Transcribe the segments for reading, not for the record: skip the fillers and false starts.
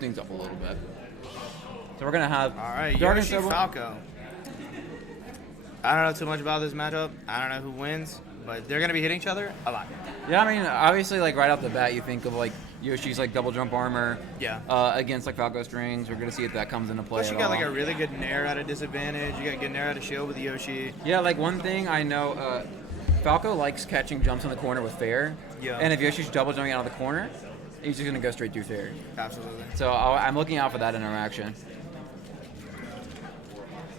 things up a little bit. So we're going to have... All right, Dargin, Yoshi Cybil. Falco. I don't know too much about this matchup. I don't know who wins, but they're going to be hitting each other a lot. Yeah, I mean, obviously, like, right off the bat, you think of, like, Yoshi's, like, double jump armor against, like, Falco strings. We're going to see if that comes into play. Plus, you got, like, a really good nair at a disadvantage. You got good nair at a shield with Yoshi. Yeah, like, one thing I know, Falco likes catching jumps in the corner with fair. Yeah. And if Yoshi's double jumping out of the corner, he's just going to go straight through fair. Absolutely. So I'm looking out for that interaction.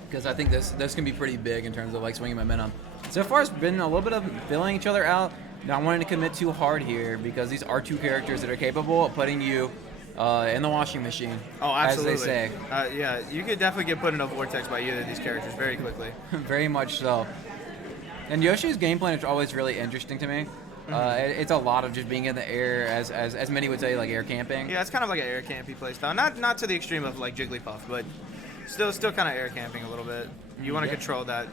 Because I think this can be pretty big in terms of, like, swinging momentum. So far, it's been a little bit of filling each other out. Not wanting to commit too hard here because these are two characters that are capable of putting you in the washing machine. Oh, absolutely. As they say. Yeah, you could definitely get put in a vortex by either of these characters very quickly. Very much so. And Yoshi's game plan is always really interesting to me. It's a lot of just being in the air, as many would say, like air camping. Yeah, it's kind of like an air campy playstyle. Not to the extreme of like Jigglypuff, but still kind of air camping a little bit. You want to control that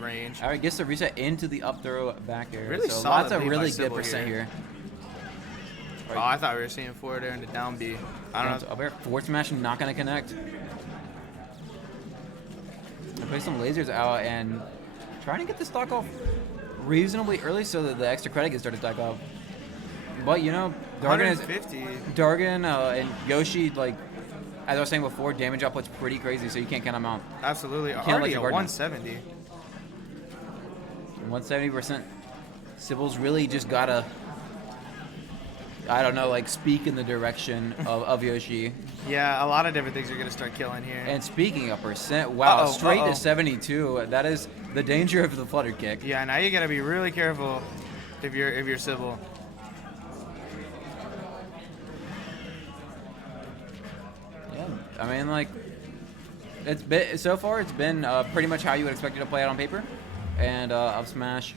range. All right, gets the reset into the up throw back air. Really so solid lots of lead really by good Cybil percent here. Oh, I thought we were seeing forward air into down B. I don't know. Up air, forward smash, not going to connect. I play some lasers out and trying to get the stock off reasonably early so that the extra credit can start to stack up. But, you know, Dargin and Yoshi, like, as I was saying before, damage output's pretty crazy, so you can't count them out. Absolutely. Can't Already let at you guard 170. 170%. Cybil's really just gotta, I don't know, like, speak in the direction of Yoshi. Yeah, a lot of different things are going to start killing here. And speaking of percent, wow, straight to 72. That is the danger of the flutter kick. Yeah, now you got to be really careful if you're Cybil. Yeah, I mean, like, it's been so far. It's been pretty much how you would expect it to play out on paper. And up smash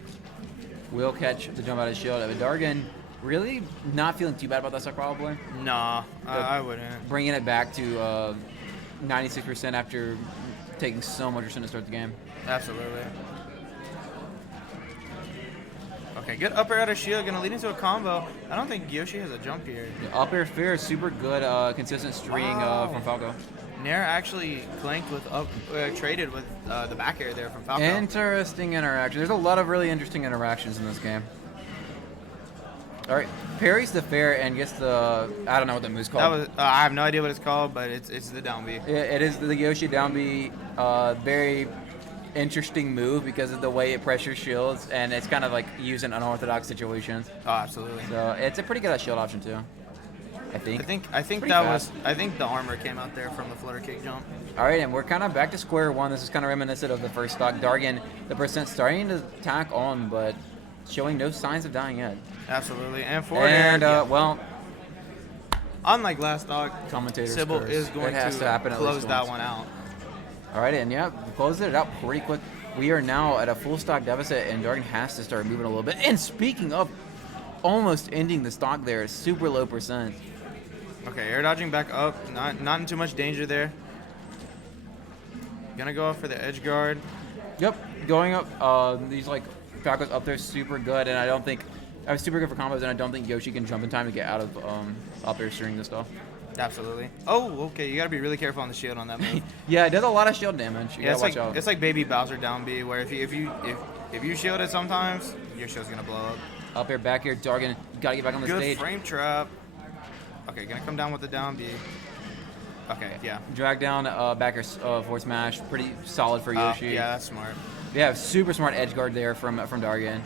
will catch the jump out of shield. Dargin really not feeling too bad about that stuff probably. Nah, I wouldn't. Bringing it back to 96% after taking so much percent to start the game. Absolutely. Okay, good up air out of shield, gonna lead into a combo. I don't think Yoshi has a jump here. The up air fair is super good, consistent string from Falco. Nair actually clanked with traded with the back air there from Falco. Interesting interaction. There's a lot of really interesting interactions in this game. All right, parries the fair and gets the, I don't know what the move's called. That was, I have no idea what it's called, but it's the down B. It is the Yoshi down B. Very interesting move because of the way it pressures shields, and it's kind of like used in unorthodox situations. Oh, absolutely. So it's a pretty good shield option too. I think the armor came out there from the flutter kick jump. All right, and we're kind of back to square one. This is kind of reminiscent of the first stock. Dargin, the percent starting to tack on, but showing no signs of dying yet. Absolutely, and forward air. Well, unlike last stock, commentators Cybil is going to close that one out. All right, and yeah, we closed it out pretty quick. We are now at a full stock deficit, and Dargin has to start moving a little bit. And speaking of almost ending the stock there, super low percent. Okay, air dodging back up, not in too much danger there. Gonna go up for the edge guard. Yep, going up. These like Falco's up there super good, and I don't think I was super good for combos, and I don't think Yoshi can jump in time to get out of up air strings and stuff. Absolutely. Oh, okay. You gotta be really careful on the shield on that move. Yeah, it does a lot of shield damage. You yeah, gotta it's like Baby Bowser down B, where if you shield it sometimes, your shield's gonna blow up. Up air, back air, Dargin, gotta get back on the stage. Good frame trap. Okay, gonna come down with the down B. Okay, yeah. Drag down back air forward smash, pretty solid for Yoshi. Yeah, that's smart. Yeah, super smart edge guard there from Dargin.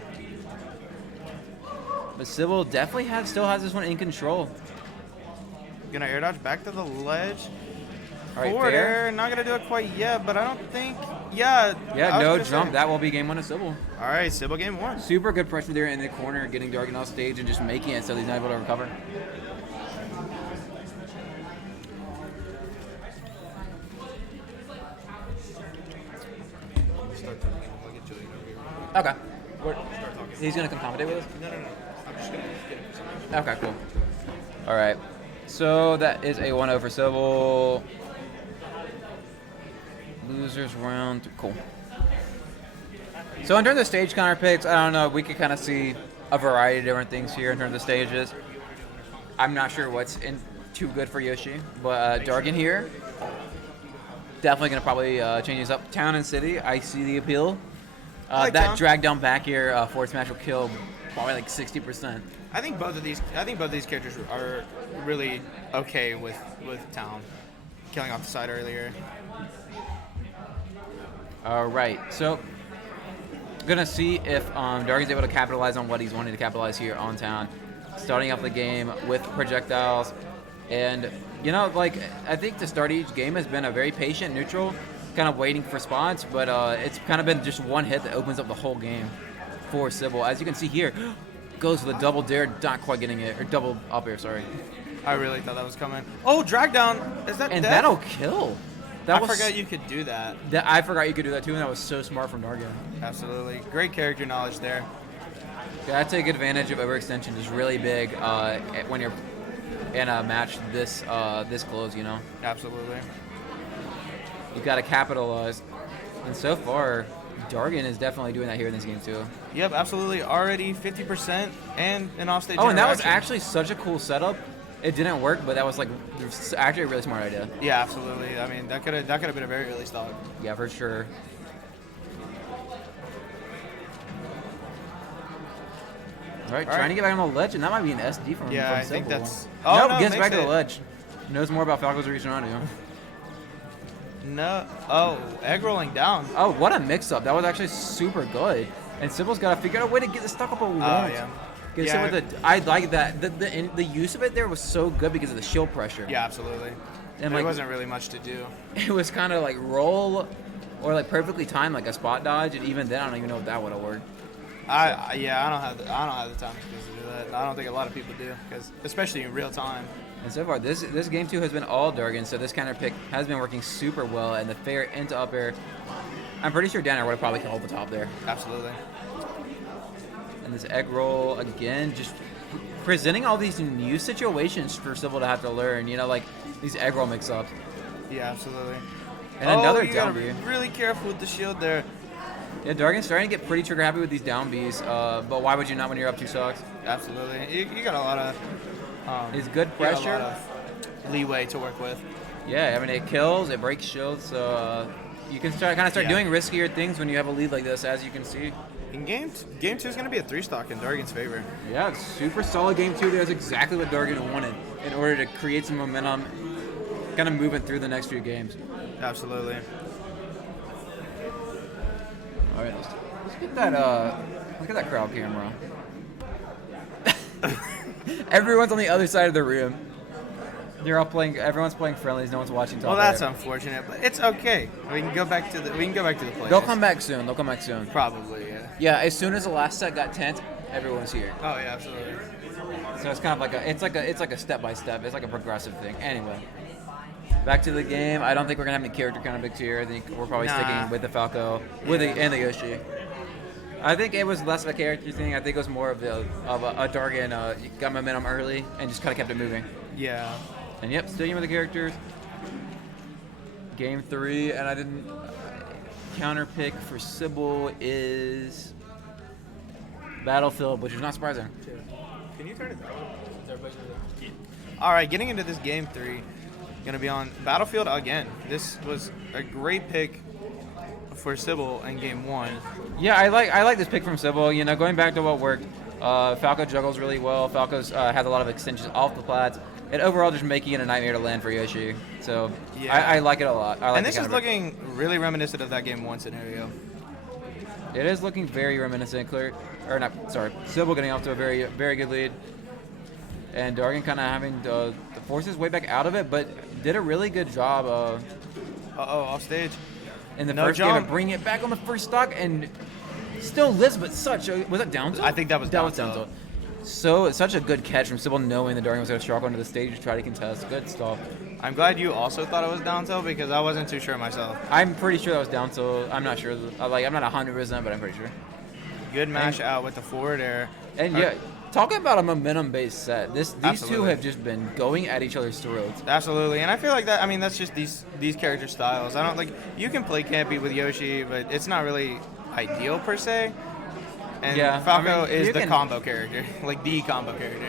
But Cybil definitely still has this one in control. Gonna air dodge back to the ledge. All right, forward fair. air, not gonna do it quite yet, but I don't think. Yeah. Yeah, no jump. That will be game one of Cybil. All right, Cybil game one. Super good pressure there in the corner, getting Dargin off stage and just making it so he's not able to recover. Okay. He's gonna come commentate with us? No. I'm just gonna get him. Okay, cool. All right. So that is a 1-0 for Cybil. Losers round. Cool. So in terms of stage counter picks, I don't know. We could kind of see a variety of different things here in terms of stages. I'm not sure what's too good for Yoshi. But Dargin here, definitely going to probably change these up. Town and City, I see the appeal. like That Town. drag down back here, forward smash will kill probably like 60%. I think both of these characters are really okay with Town killing off the side earlier. All right, so gonna see if Dargin's able to capitalize on what he's wanting to capitalize here on Town, starting off the game with projectiles, and like I think to start each game has been a very patient, neutral, kind of waiting for spots, but it's kind of been just one hit that opens up the whole game for Cybil. As you can see here, goes for the double dare, not quite getting it, or double up air, sorry. I really thought that was coming. Oh, drag down. Is that And death? that'll kill. I forgot you could do that. I forgot you could do that too, and that was so smart from Dargin. Absolutely. Great character knowledge there. Gotta take advantage of overextension is really big when you're in a match this close, Absolutely. You gotta capitalize. And so far, Dargin is definitely doing that here in this game too. Yep, absolutely. Already 50% and an offstage Oh, and that was interaction. actually such a cool setup. It didn't work, but that was actually a really smart idea. Yeah, absolutely. I mean, that could have been a very early stock. Yeah, for sure. All right, trying to get back on the ledge, and that might be an SD from Yeah, I Cybil. think that's. Nope, no, gets back to the it. ledge. Knows more about Falco's reach around you. No. Oh, egg rolling down. Oh, what a mix-up. That was actually super good. And Cybil's got to figure out a way to get the stuck up a wall. Yeah. I like that. The use of it there was so good because of the shield pressure. Yeah, absolutely. And There wasn't really much to do. It was kind of like roll or like perfectly timed like a spot dodge, and even then I don't even know if that would have worked. I don't have the time to do that. I don't think a lot of people do, because especially in real time. And so far, this game 2 has been all Dargin, so this counter pick has been working super well, and the fair into up air, I'm pretty sure Danner would have probably called the top there. Absolutely. And this egg roll, again, just presenting all these new situations for Cybil to have to learn, like these egg roll mix-ups. Yeah, absolutely. And another you down gotta B. be really careful with the shield there. Yeah, Dargin's starting to get pretty trigger happy with these down Bs, but why would you not when you're up 2 stocks? Absolutely. You got a lot of. It's good you got pressure. a lot of leeway to work with. Yeah, I mean, it kills, it breaks shields, so you can start doing riskier things when you have a lead like this, as you can see. In game 2 is going to be a 3-stock in Dargin's favor. Yeah, it's super solid game 2. That's exactly what Dargin wanted in order to create some momentum, kind of moving through the next few games. Absolutely. All right, let's get that. Look at that crowd camera. Everyone's on the other side of the room. They're all playing. Everyone's playing friendlies. No one's watching top. Well, that's unfortunate, but it's okay. We can go back to the play. They'll come back soon. Probably, yeah. Yeah, as soon as the last set got tense, everyone's here. Oh yeah, absolutely. So it's kind of like a step by step. It's like a progressive thing. Anyway, back to the game. I don't think we're gonna have any character kind of picks here. I think we're probably sticking with the Falco, and the Yoshi. I think it was less of a character thing. I think it was more of a Dargin got momentum early and just kind of kept it moving. Yeah. And yep, sticking with the characters. Game 3, and I didn't counter pick for Cybil is Battlefield, which is not surprising. Can you turn it down? All right, getting into this game 3, gonna be on Battlefield again. This was a great pick for Cybil in game 1. Yeah, I like this pick from Cybil. Going back to what worked, Falco juggles really well. Falco's has a lot of extensions off the plats, and overall just making it a nightmare to land for Yoshi. So Yeah. I like it a lot. And this is looking really reminiscent of that game 1 scenario. It is looking very reminiscent. Cybil getting off to a very, very good lead. And Dargin kind of having to force his way back out of it, but did a really good job Off stage. in the No first game jump. of bringing it back on the first stock, and still lives, but was that down tilt? I think that was down tilt. tilt. So it's such a good catch from Cybil, knowing that Dargin was going to struggle onto the stage to try to contest. Good stuff. I'm glad you also thought it was down tilt, because I wasn't too sure myself. I'm pretty sure that was down tilt. I'm not sure. I'm not 100%, but I'm pretty sure. Good mash out with the forward air. And yeah, talking about a momentum-based set, these two Absolutely. have just been going at each other's throats. Absolutely, and I feel like that. I mean, that's just these character styles. I don't like. You can play campy with Yoshi, but it's not really ideal per se. And Yeah, Falco I mean, is you the can- combo character, like the combo character.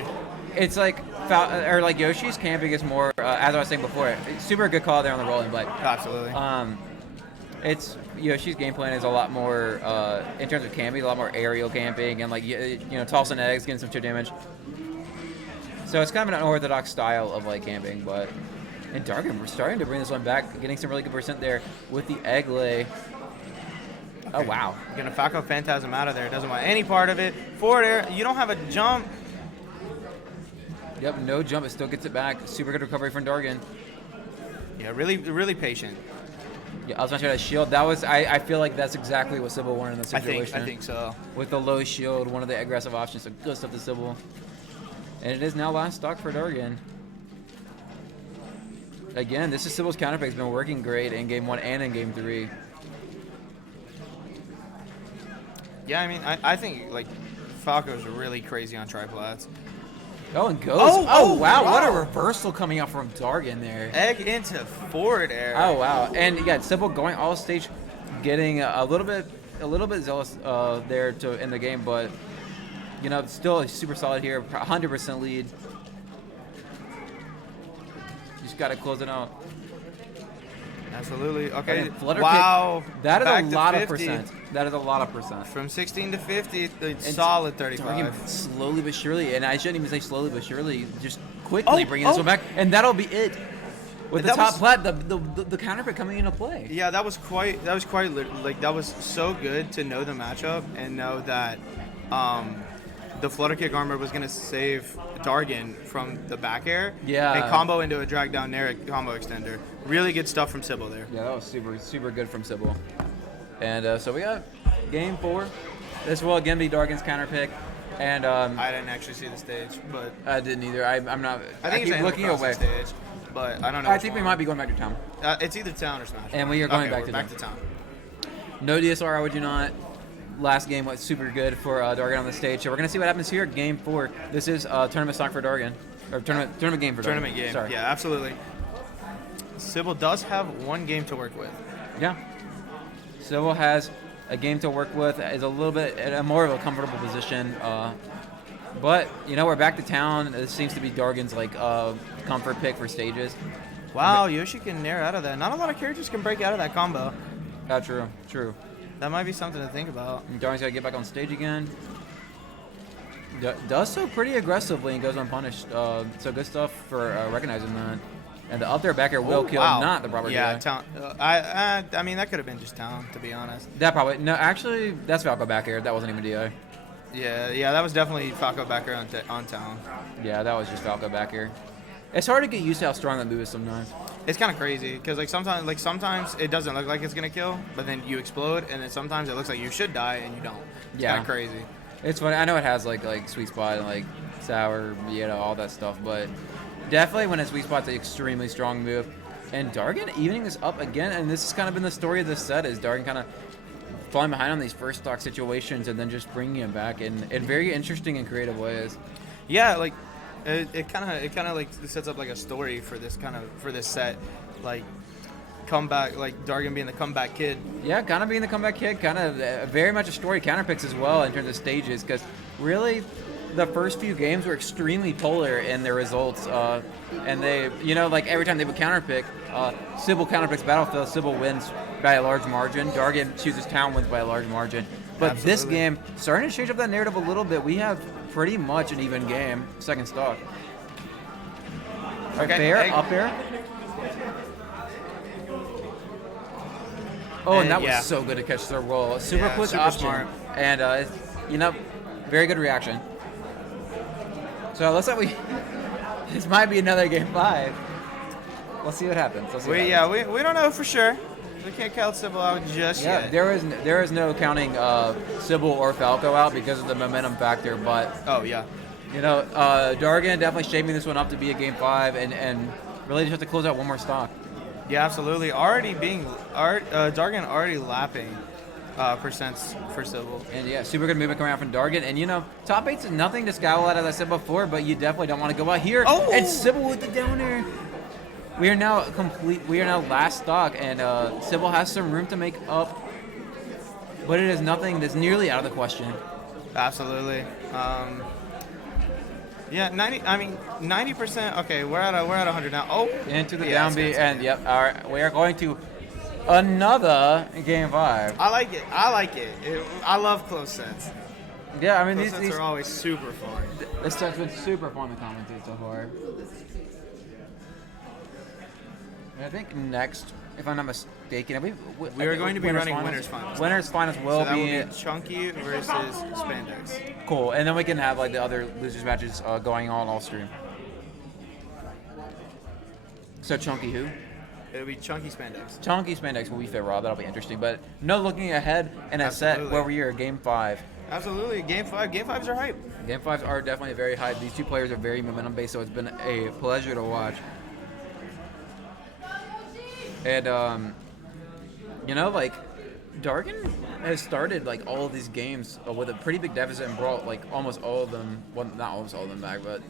It's like or like Yoshi's camping is more, as I was saying before, it's super good call there on the rolling, but Absolutely. it's Yoshi's game plan is a lot more in terms of camping, a lot more aerial camping and like tossing eggs, getting some chip damage. So it's kind of an unorthodox style of like camping, but in Dargin we're starting to bring this one back, getting some really good percent there with the egg lay. Okay. Oh wow! Gonna Falco Phantasm out of there. Doesn't want any part of it. Forward air. You don't have a jump. Yep, no jump. It still gets it back. Super good recovery from Dargin. Yeah, really patient. Yeah, I was not sure that shield. That was. I feel like that's exactly what Cybil wanted in the situation. I think so. With the low shield, one of the aggressive options. So good stuff to Cybil. And it is now last stock for Dargin. Again, this is Cybil's counterpick. It's been working great in game 1 and in game 3. Yeah, I mean, I think like Falco's really crazy on triplats. Oh, and goes. Oh, wow. What a reversal coming out from Dargin there. Egg into forward air. Oh, wow. And yeah, Cybil going all stage, getting a little bit zealous there to in the game, but still super solid here. 100% lead. Just got to close it out. Absolutely. Okay. Wow. That is Back a lot of 50. percent. That is a lot of percent. From 16 to 50, solid 35. Dargin slowly but surely, and I shouldn't even say slowly but surely, just quickly bringing this one back, and that'll be it. With the top plat, the counterpick coming into play. Yeah, that was so good to know the matchup and know that the flutter kick armor was going to save Dargin from the back air. Yeah. And combo into a drag down air combo extender. Really good stuff from Cybil there. Yeah, that was super good from Cybil. And so we got game 4. This will again be Dargin's counterpick. And I didn't actually see the stage, but I didn't either. I'm not. I keep looking away. Stage, but I don't know. I think we might be going back to town. It's either town or Smash. And we are going back to town. No DSR, I would you not. Last game was super good for Dargin on the stage. So we're gonna see what happens here. Game 4. This is tournament stock for Dargin, or tournament game for Dargin. Tournament game. Sorry. Yeah, absolutely. Cybil does have one game to work with. Yeah. Cybil has a game to work with. Is a little bit more of a comfortable position. But we're back to town. This seems to be Dargin's like comfort pick for stages. Wow, Yoshi can nair out of that. Not a lot of characters can break out of that combo. True. That might be something to think about. Dargin's got to get back on stage again. Does so pretty aggressively and goes unpunished. So good stuff for recognizing that. And the up there back air will kill, not the proper DI. Yeah, town. I mean, that could have been just town, to be honest. That probably no. Actually, that's Falco back air. That wasn't even DI. Yeah, that was definitely Falco back air on town. Yeah, that was just Falco back air. It's hard to get used to how strong that move is sometimes. It's kind of crazy because sometimes it doesn't look like it's gonna kill, but then you explode, and then sometimes it looks like you should die and you don't. It's kind of crazy. It's funny. I know it has like sweet spot and like sour, all that stuff, but definitely when it's sweet spot's an extremely strong move. And Dargin evening this up again, and this has kind of been the story of this set, is Dargin kind of falling behind on these first stock situations and then just bringing him back in very interesting and creative ways. Yeah, like it kind of like sets up like a story for this set, like comeback, like Dargin being the comeback kid. Yeah, kind of being the comeback kid, kind of very much a story counterpicks as well in terms of stages, because really the first few games were extremely polar in their results, and they, like every time they would counterpick, Cybil counterpicks Battlefield, Cybil wins by a large margin, Dargin chooses Town, wins by a large margin. But Absolutely. This game, starting to change up that narrative a little bit, we have pretty much an even game, second stock. Okay, fair, up air. Oh, and that was so good to catch the roll. Super quick super option. smart. And, very good reaction. So it looks like this might be another game 5. We'll see what happens. We don't know for sure. We can't count Cybil out just yet. There is no counting Cybil or Falco out because of the momentum factor, but Dargin definitely shaping this one up to be a game 5 and really just have to close out one more stock. Yeah, absolutely. Dargin already lapping percents for Cybil. And super good movement coming out from Dargin. And top 8's nothing to scowl at, as I said before, but you definitely don't want to go out here. Oh! And Cybil with the downer. We are now complete. We are now last stock, and Cybil has some room to make up, but it is nothing that's nearly out of the question. Absolutely. Yeah, 90. I mean, 90%. Okay, we're at 100 now. Oh, Into the yeah, downbeat, and yep, all right, we are going to another game 5. I like it. I love close sets. Yeah, I mean Close these sets are always super fun. this set's been super fun to commentate so far. And I think next, if I'm not mistaken, We are going to be running winners finals. Winners finals will So that be, will be Chunky versus Spandex. cool, and then we can have like the other losers matches going on all stream. So Chunky who? It'll be Chunky Spandex. Chunky Spandex will be fit raw. That'll be interesting. But no looking ahead in a set Absolutely. where we are game 5. Absolutely. Game 5. Game 5s are hype. Game 5s are definitely very high. These two players are very momentum based, so it's been a pleasure to watch. And you know, like Dargin has started like all of these games with a pretty big deficit and brought like almost all of them. Well, not almost all of them back, but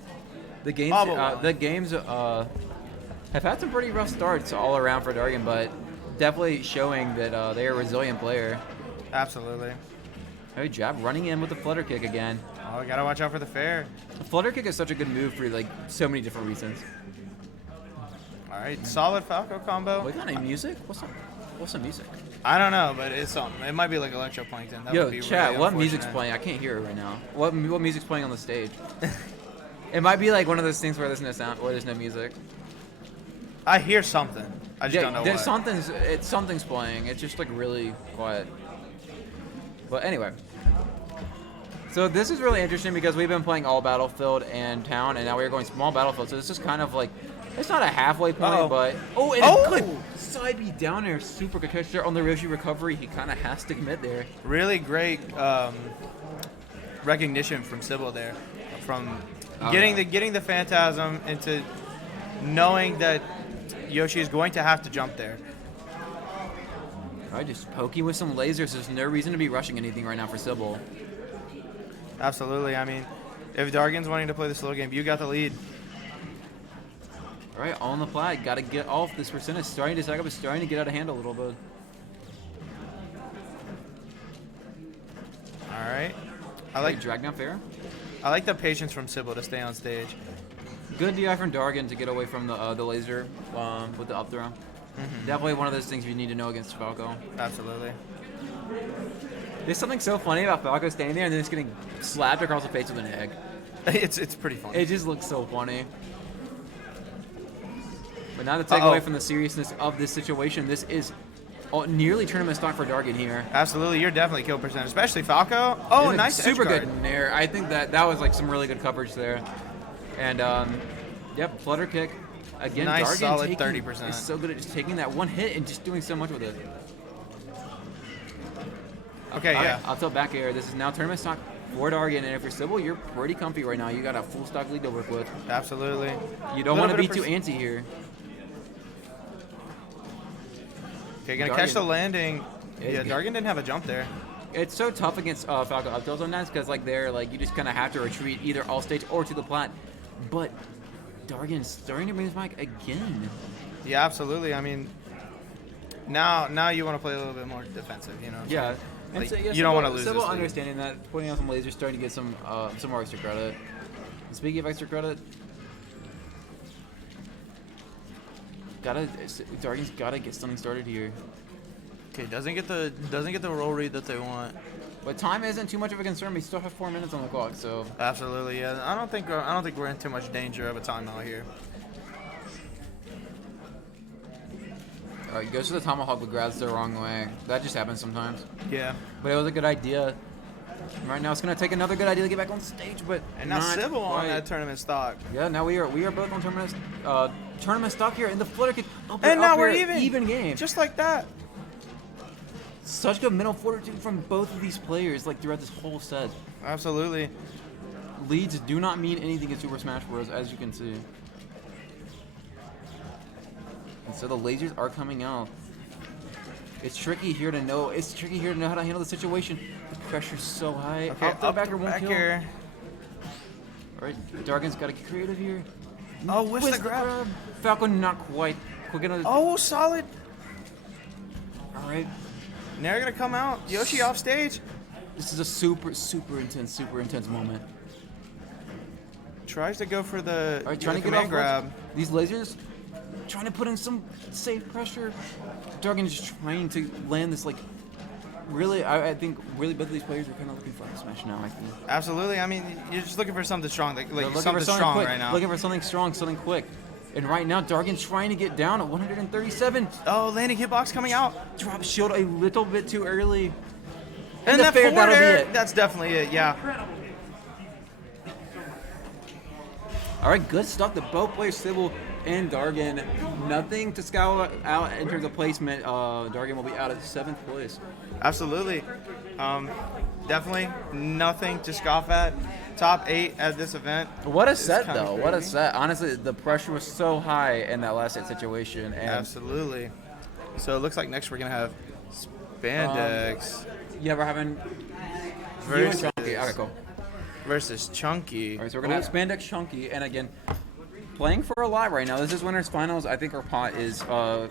the games have had some pretty rough starts all around for Dargin, but definitely showing that they are a resilient player. Absolutely. Hey, jab running in with the flutter kick again. Oh, gotta watch out for the fair. The flutter kick is such a good move for like so many different reasons. All right, solid Falco combo. What kind of music? What's the music? I don't know, but it's something. It might be like electroplankton. That Yo, would be chat, really what music's unfortunate. playing? I can't hear it right now. What music's playing on the stage? It might be like one of those things where there's no sound, where there's no music. I hear something. I just don't know there's what. something's playing. It's just like really quiet. But anyway, so this is really interesting because we've been playing all Battlefield and Town, and now we're going small Battlefield. So this is kind of like, it's not a halfway point, Uh-oh. but and Oh! a good side B down there, super good catch there on the Roshi recovery. He kind of has to commit there. Really great recognition from Cybil there, from getting the Phantasm into knowing that Yoshi is going to have to jump there. All right, just poking with some lasers. There's no reason to be rushing anything right now for Cybil. Absolutely. I mean, if Dargin's wanting to play the slow game, you got the lead. All right, on the flag. Got to get off. This percent is starting to stack up. It's starting to get out of hand a little bit. All right. Drag down fair. I like the patience from Cybil to stay on stage. Good DI from Dargin to get away from the laser with the up throw. Definitely one of those things you need to know against Falco. Absolutely. There's something so funny about Falco standing there and then just getting slapped across the face with an egg. It's pretty funny. It just looks so funny. But not to take away from the seriousness of this situation, this is nearly tournament stock for Dargin here. Absolutely, you're definitely kill percent, especially Falco. Oh, And nice super edge good guard. in there. I think that was like some really good coverage there. And yep, flutter kick. Again, Nice, Dargin solid taking, 30%. is so good at just taking that one hit and just doing so much with it. Okay, All yeah. right, up tilt back air. This is now tournament stock for Dargin, and if you're Cybil, you're pretty comfy right now. You got a full stock lead to work with. Absolutely. You don't want to be too antsy here. Okay, gonna Dargin. catch the landing. Yeah, Yeah, Dargin didn't have a jump there. It's so tough against Falco up tilts sometimes because like they're like you just kind of have to retreat either all stage or to the plat. But Dargin's starting to bring his mic again. Yeah, absolutely. I mean, now you want to play a little bit more defensive, you know? Yeah. Like, And so, yeah, you don't want to Cybil- lose Cybil this lead. understanding that, putting out some lasers, starting to get some more extra credit. And speaking of extra credit, Dargin's gotta get something started here. Okay, doesn't get the roll read that they want. But time isn't too much of a concern. We still have 4 minutes on the clock, so Absolutely, yeah. I don't think we're in too much danger of a timeout here. all right, goes to the tomahawk but grabs the wrong way. That just happens sometimes. Yeah. But it was a good idea. Right now, it's gonna take another good idea to get back on stage, but And now not Cybil on quite. that tournament stock. Yeah, now we are both on tournament stock here, and the flutter kick. And now we're even game. Just like that. Such good mental fortitude from both of these players, like throughout this whole set. Absolutely. Leads do not mean anything in Super Smash Bros. As you can see. And so the lasers are coming out. It's tricky here to know. It's tricky here to know how to handle the situation. The pressure's so high. Okay, Up the backer won't kill. here. All right, Dargin's got to get creative here. Oh, whiffs the grab. Falco not quite quick enough. Oh, solid. All right. Now you're gonna come out. Yoshi off stage. This is a super intense moment. tries to go for the, All right, trying to get command off grab. these lasers, trying to put in some safe pressure. Dargin is just trying to land this, like, really, I think really both of these players are kind of looking for a smash now, I think. Absolutely. I mean, you're just looking for something strong, like Looking something for strong quick, right now. Looking for something strong, something quick. And right now, Dargin's trying to get down at 137. Oh, landing hitbox coming out. Drop shield a little bit too early. And the that fair, forward that'll be air, it. that's definitely it, yeah. All right, good stuff to both players, Cybil and Dargin. Nothing to scout out in terms of placement. Dargin will be out of 7th place. Absolutely. Definitely nothing to scoff at. Top 8 at this event. What a set, kind of though. What a crazy. set. Honestly, the pressure was so high in that last set situation. And Absolutely. So it looks like next we're going to have Spandex yeah, we're having you and versus, Chunky. Okay, cool. versus Chunky. All right, so we're going to have Spandex Chunky. And again, playing for a lot right now. This is winners finals. I think our pot is